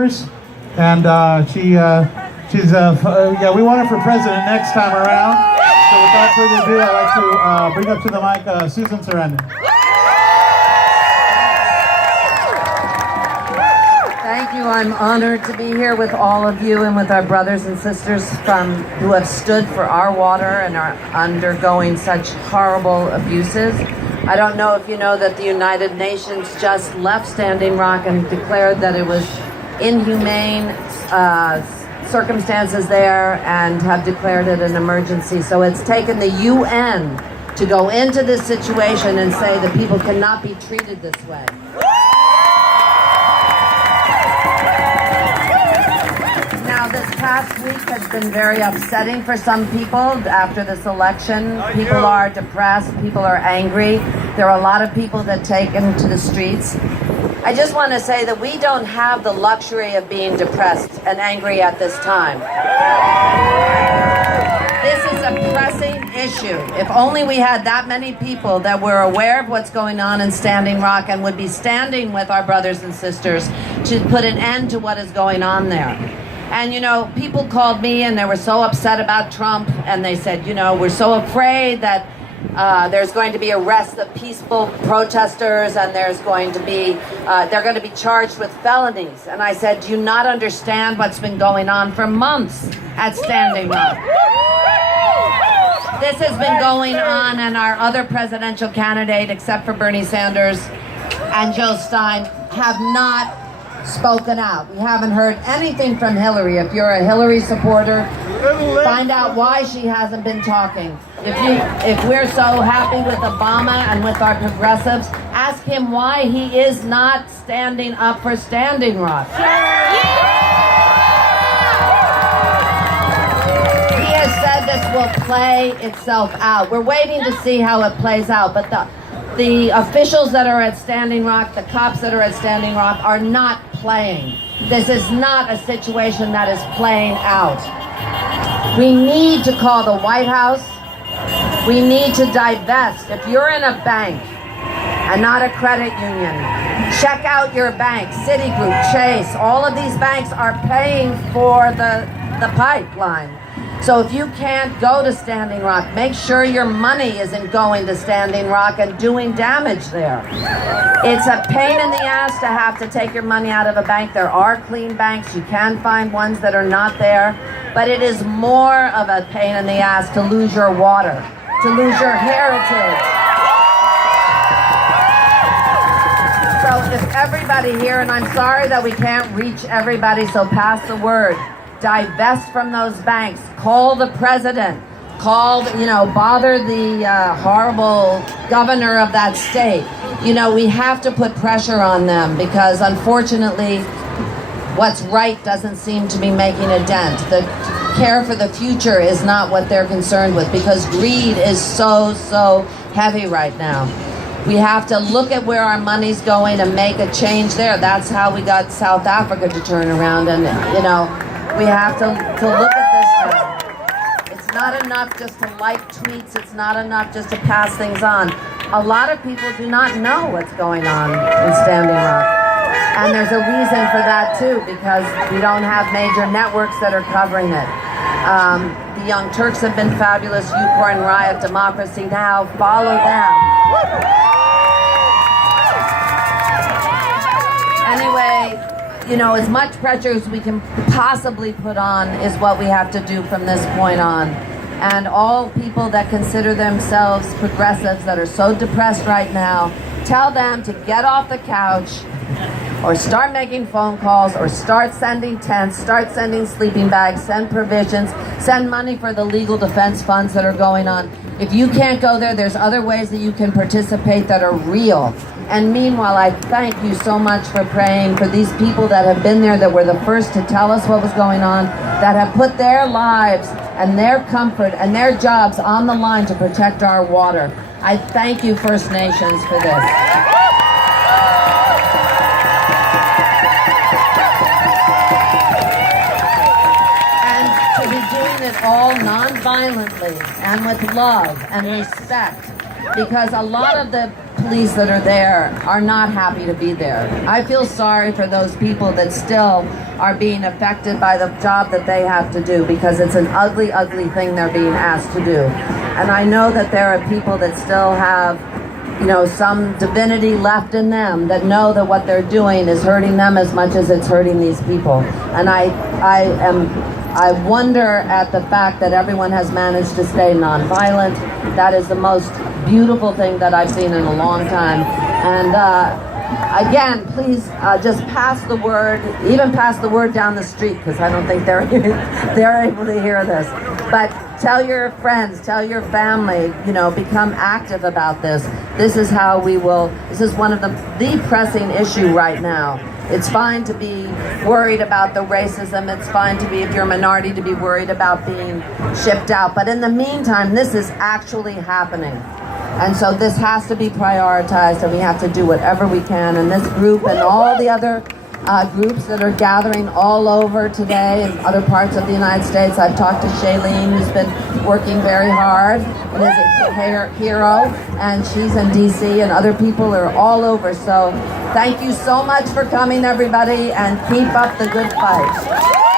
And we want her for president next time around. So without further ado, I'd like to bring up to the mic Susan Sarandon. Thank you. I'm honored to be here with all of you and with our brothers and sisters who have stood for our water and are undergoing such horrible abuses. I don't know if you know that the United Nations just left Standing Rock and declared that it was inhumane circumstances there and have declared it an emergency. So it's taken the UN to go into this situation and say that people cannot be treated this way. Now, this past week has been very upsetting for some people after this election. People are depressed, people are angry. There are a lot of people that take to the streets. I just want to say that we don't have the luxury of being depressed and angry at this time. This is a pressing issue. If only we had that many people that were aware of what's going on in Standing Rock and would be standing with our brothers and sisters to put an end to what is going on there. And, you know, people called me and they were so upset about Trump, and they said, you know, we're so afraid that there's going to be arrests of peaceful protesters, and there's going to be, they're going to be charged with felonies. And I said, do you not understand what's been going on for months at Standing Rock? This has been going on, and our other presidential candidate, except for Bernie Sanders and Joe Stein, have not spoken out. We haven't heard anything from Hillary. If you're a Hillary supporter, find out why she hasn't been talking. If we're so happy with Obama and with our progressives, ask him why he is not standing up for Standing Rock. He has said this will play itself out. We're waiting to see how it plays out, but the officials that are at Standing Rock, the cops that are at Standing Rock, are not playing. This is not a situation that is playing out. We need to call the White House. We need to divest. If you're in a bank and not a credit union, check out your bank. Citigroup, Chase, all of these banks are paying for the pipeline. So if you can't go to Standing Rock, make sure your money isn't going to Standing Rock and doing damage there. It's a pain in the ass to have to take your money out of a bank. There are clean banks. You can find ones that are not there. But it is more of a pain in the ass to lose your water, to lose your heritage. So if everybody here, and I'm sorry that we can't reach everybody, so pass the word. Divest from those banks. Call the president. Bother the horrible governor of that state. You know, we have to put pressure on them because, unfortunately, what's right doesn't seem to be making a dent. The care for the future is not what they're concerned with because greed is so heavy right now. We have to look at where our money's going and make a change there. That's how we got South Africa to turn around, and, you know, we have to look at this now. It's not enough just to like tweets. It's not enough just to pass things on. A lot of people do not know what's going on in Standing Rock. And there's a reason for that, too, because we don't have major networks that are covering it. The Young Turks have been fabulous. Ukraine Riot, Democracy Now! Follow them. Anyway, you know, as much pressure as we can possibly put on is what we have to do from this point on. And all people that consider themselves progressives that are so depressed right now, tell them to get off the couch or start making phone calls or start sending tents, start sending sleeping bags, send provisions, send money for the legal defense funds that are going on. If you can't go there, there's other ways that you can participate that are real. And meanwhile, I thank you so much for praying for these people that have been there, that were the first to tell us what was going on, that have put their lives and their comfort and their jobs on the line to protect our water. I thank you, First Nations, for this. And to be doing it all non-violently and with love and respect, because a lot of the police that are there are not happy to be there. I feel sorry for those people that still are being affected by the job that they have to do, because it's an ugly, ugly thing they're being asked to do. And I know that there are people that still have, you know, some divinity left in them, that know that what they're doing is hurting them as much as it's hurting these people. And I wonder at the fact that everyone has managed to stay nonviolent. That is the most beautiful thing that I've seen in a long time. And again, please just pass the word, even pass the word down the street, because I don't think they're able to hear this. But tell your friends, tell your family, you know, become active about this. This is how we will, this is one of the pressing issue right now. It's fine to be worried about the racism. It's fine to be, if you're a minority, to be worried about being shipped out. But in the meantime, this is actually happening. And so this has to be prioritized, and we have to do whatever we can. And this group and all the other groups that are gathering all over today in other parts of the United States. I've talked to Shailene, who's been working very hard and is a hero, and she's in DC, and other people are all over. So thank you so much for coming, everybody, and keep up the good fight.